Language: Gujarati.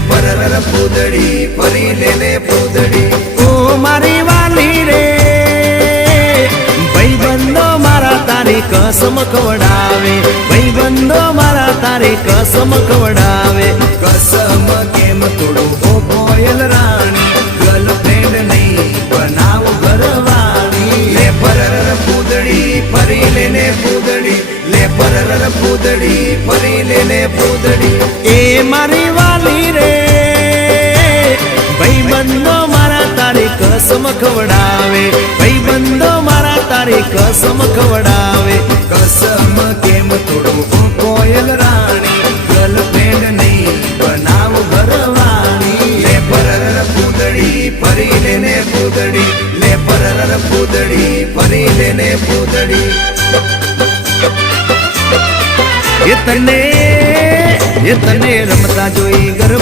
પરર પૂદડી ફરી લેને પૂદડી ઓ મારી વાલી રે ભાઈબંધો મારા તારી કસમ ખવડાવે ભાઈબંધો મારા તારી કસમ ખવડાવે કસમ કેમ તોડું ઓ કોયલ રાણી ગર્લફ્રેન્ડ નહીં બનાવ ઘરવાળી લે પરર પૂદડી ફરી લેને પૂદડી લે પરર પૂદડી ફરી લેને પૂદડી એ મારી વાલી રે ભાઈબંધો મારા તારી કસમ ખવડાવે ભાઈબંધો મારા તારી કસમ ખવડાવે કસમ કેમ તોડું ઓ કોયલ રાણી ગર્લફ્રેન્ડ નહીં બનાવ ઘરવાળી લે પરર પૂદડી ફરી લેને પૂદડી લે પરર પૂદડી ફરી લેને પૂદડી એ તને રમતા જોઈ ગરબા